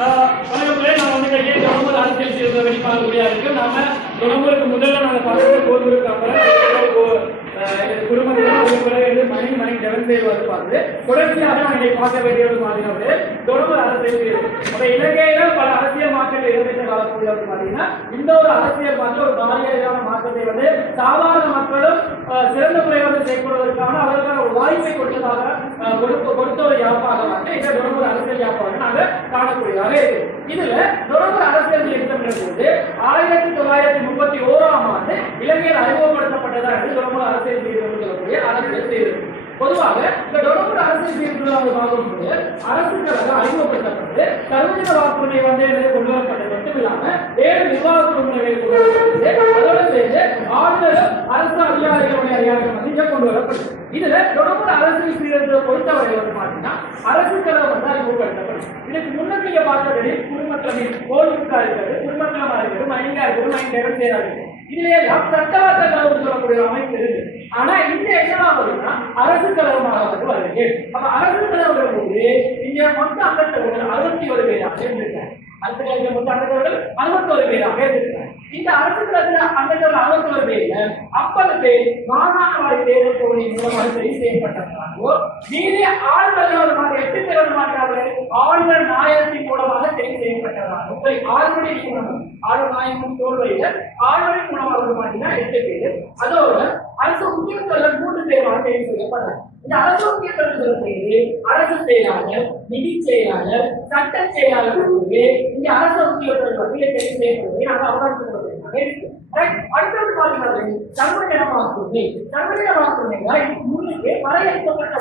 வணக்கங்களே நான் வந்து ஏன் தொடர்பு அரசியல் செய்த வெளிப்பாடுபடியா இருக்கு நாம தொடர்புக்கு முதல்ல நாங்க பார்த்து போவதற்கு அப்புறம் குடும்பத்தில் மணி மணி ஜெவன் செய்வது பார்த்து தொடர்ச்சியாக நாங்கள் பார்க்க வேண்டிய வேண்டியது மாதிரி தொடர்பு அரசியல் அப்ப இலங்கையில பல அரசியல் மாற்றங்கள் இடம்பெற்ற காலக்கூடியது பார்த்தீங்கன்னா இந்த ஒரு அரசியல் மாற்றம் ஒரு மாதிரியான மாற்றத்தை வந்து சாதாரண மக்களும் சிறந்த முறையில் வந்து செயல்படுவதற்கான அதற்கான வாய்ப்பை கொடுத்ததாக கொடுத்த கொடுத்த ஒரு யாப்பாக வந்து இந்த தொடர்பு அரசியல் யாப்பாக நாங்கள் காணக்கூடியதாக இருக்கு இதுல தொடர்பு அரசியல் எடுக்கின்ற போது ஆயிரத்தி தொள்ளாயிரத்தி முப்பத்தி ஓராம் ஆண்டு இலங்கையில் அறிமுகப்படுத்தப்பட்டதா என்று தொடர்பு அரசியல் சீர்திருத்தம் சொல்லக்கூடிய அரசியல் சீர்திருத்தம் பொதுவாக இந்த டொனோபர் அரசியல் சீர்திருத்தம் பார்க்கும்போது அரசுக்காக அறிமுகப்படுத்தப்பட்டு சர்வதேச வாக்குரிமை வந்து கொண்டு வரப்பட்டது. இல்லாம ஏழு நிர்வாக குழுமுறைகள் அதோட சேர்ந்து ஆளுநரும் அரசு அதிகாரிகளுடைய அதிகாரிகள் கொண்டு வரப்பட்டது இதுல தொடர்பு அரசு சீர்திருத்தத்தை பொறுத்தவரை வந்து பாத்தீங்கன்னா அரசு கலவை வந்து அறிமுகப்படுத்தப்படும். இதுக்கு முன்னர் நீங்க பார்த்தபடி குடும்பத்தில் கோல்முக்கா இருக்கிறது குடும்பங்களமா இருக்கிறது மைங்கா இருக்கிறது மைண்ட் டெவலப்பேரா இருக்கு இதுல எல்லாம் கலவு சொல்லக்கூடிய அமைப்பு இருக்கு. ஆனா இந்த என்ன ஆகுதுன்னா அரசு கலவமாக வந்து வருது. அப்ப அரசு கலவு வரும்போது இங்க மொத்த அங்கத்தவர்கள் அறுபத்தி ஒரு பேராக இருந்திருக்காங்க அரசு கலவு மொத்த பேராக இந்த அரசு கலத்துல அங்கத்தவர்கள் பேர்ல ஐம்பது பேர் மாகாண தேர்தல் தொகுதியின் மூலமாக தெரிவு செய்யப்பட்டிருக்கிறார்களோ மீதி ஆளுநர்கள் மாதிரி எட்டு பேர் மாட்டார்கள் ஆளுநர் நாயகத்தின் மூலமாக தெரிவு ஆறுவடை இப்படி ஆறு நாயகம் தோல்வையில ஆறுவடை மூலமாக வந்து பாத்தீங்கன்னா எட்டு பேர். அதோட அரசு முக்கியத்துவர்கள் மூன்று பேராக தெரிவு செய்யப்பட்டார் இந்த அரசு முக்கியத்துவம் பேரு அரசு செயலாளர் நிதி செயலாளர் சட்ட செயலாளர் குழுவே அரசு முக்கியத்துவர்கள் வந்து தெரிவு செய்யப்படுவதை நாங்கள் அவகாசம் கொடுக்கிறோம் அடுத்தது பாத்தீங்கன்னா சர்வஜன வாக்குரிமை சர்வஜன வாக்குரிமைனா முன்னுக்கு வரையறுக்கப்பட்ட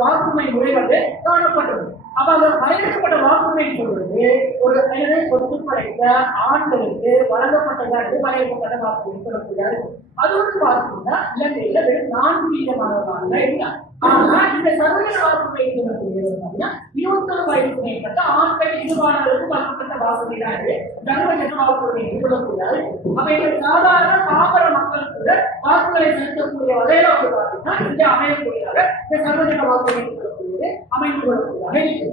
வாக்குரிமை முறை வந்து காணப்பட்டது. அப்ப அந்த வரையறுக்கப்பட்ட வாக்குமை சொல்றது ஒரு என்னது சொத்து படைத்த ஆண்களுக்கு வழங்கப்பட்டதா வரையறுக்கப்பட்ட சொல்லக்கூடியது அது வந்து பார்த்தீங்கன்னா இலங்கையில வெறும் நான்கு வீதமானவர்கள் இருந்தாங்க ஆனா இந்த சர்வஜன வாக்குமை சொல்லக்கூடியது பார்த்தீங்கன்னா இருபத்தொரு வயதுக்கு மேற்பட்ட ஆண் வழங்கப்பட்ட தான் இது சர்வஜன வாக்குரிமை என்று அப்ப சாதாரண பாமர மக்கள் கூட வாக்குகளை செலுத்தக்கூடிய வகையில வந்து பார்த்தீங்கன்னா இங்கே அமையக்கூடியதாக இந்த சர்வஜன சொல்லக்கூடியது அமைந்து கொள்ளக்கூடியதாக இருக்கு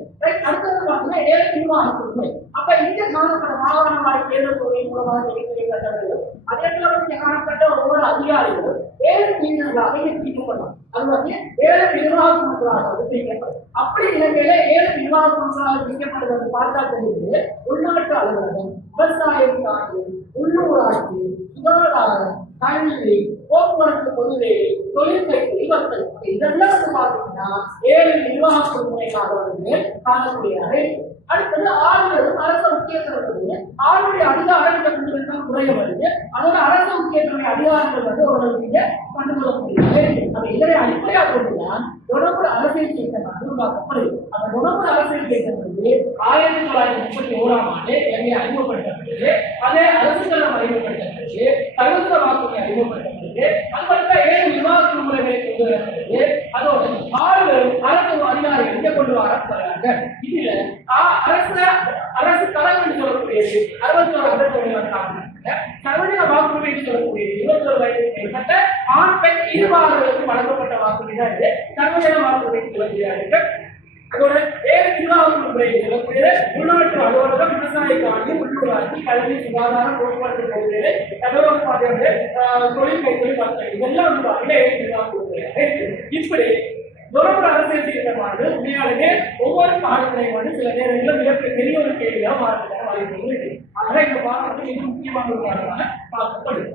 அடுத்தது பார்த்தீங்கன்னா ஏழை நிர்வாக உரிமை அப்ப இங்க காணப்பட்ட மாகாண வாரி தேர்தல் மூலமாக தெரிவு அதே போல காணப்பட்ட ஒவ்வொரு அதிகாரிகளும் ஏழு பிரிவினர்களாக பிரிக்கப்படலாம் அது வந்து ஏழு நிர்வாக குழுக்களாக வந்து பிரிக்கப்படும் அப்படி இலங்கையில ஏழு நிர்வாக குழுக்களாக பிரிக்கப்படுவது பார்த்தா தெரியுது. உள்நாட்டு அலுவலகம் விவசாயம் தாண்டி உள்ளூராட்சி சுகாதாரம் கல்வி போக்குவரத்து பொதுவே தொழில் கைத்தறி இதெல்லாம் வந்து பாத்தீங்கன்னா ஏழு நிர்வாக பொறுமுறையாக வந்து காணக்கூடியதாக இருக்கு. அடுத்தது ஆளுநரும் அரச முக்கியத்துவம் ஆளுடைய அதிகாரங்கள் இந்த குறைய வருது. அதோட அரச முக்கியத்துவ அதிகாரங்கள் வந்து அவர்களுடைய கண்டு கொள்ளக்கூடியதாக அது இதனை அடிப்படையாக கொண்டுதான் தொடர்பு அரசியல் சட்டம் உருவாக்கப்படுது அந்த தொடர்பு அரசியல் திட்டம் வந்து ஆயிரத்தி தொள்ளாயிரத்தி முப்பத்தி ஓராம் ஆண்டு இலங்கை அறிமுகப்படுத்தப்பட்டது அதே அரசு அறிமுகப்படுத்தப்பட்டது தகுந்த வாக்குறுதி அறிமுகப்படுத்தப்பட்டது அது ஏழு நிர்வாக முறைகளை கொண்டு வரப்பட்டது அதோட ஆறு அரசு அதிகாரிகள் இங்கே கொண்டு வரப்படுறாங்க இதுல ஆ- அரசு அரசு தளம் சொல்லக்கூடியது அறுபத்தி ஒரு அறுபத்தி சர்வஜன வாக்குரிமை என்று சொல்லக்கூடியது இருபத்தி ஒரு வயதுக்கு மேற்பட்ட ஆண் பெண் இருபாளர்களுக்கு வழங்கப்பட்ட வாக்குரிமை தான் இது. சர்வஜன வாக்குரிமை சொல்லக்கூடிய அதோட ஏழு நிர்வாக முறை சொல்லக்கூடியது உள்நாட்டு அலுவலகம் விவசாய உள்ளூராட்சி கல்வி சுகாதாரம் போக்குவரத்து போக்குவரத்து அதோட பார்த்தீங்கன்னா தொழில் கைத்தொழில் வர்த்தகம் இதெல்லாம் வந்து பார்த்தீங்கன்னா இப்படி தொடர்பு அரசியல் சீர்திருத்தமானது உண்மையாலுமே ஒவ்வொரு பாடத்திலையும் வந்து சில நேரங்களில் மிகப்பெரிய பெரிய ஒரு கேள்வியாக மாறுறதுக்கான வாய்ப்புகள் இருக்கு. அதனால இந்த பாடம் வந்து மிக முக்கியமான ஒரு பாடமாக பார்க்கப்படுது.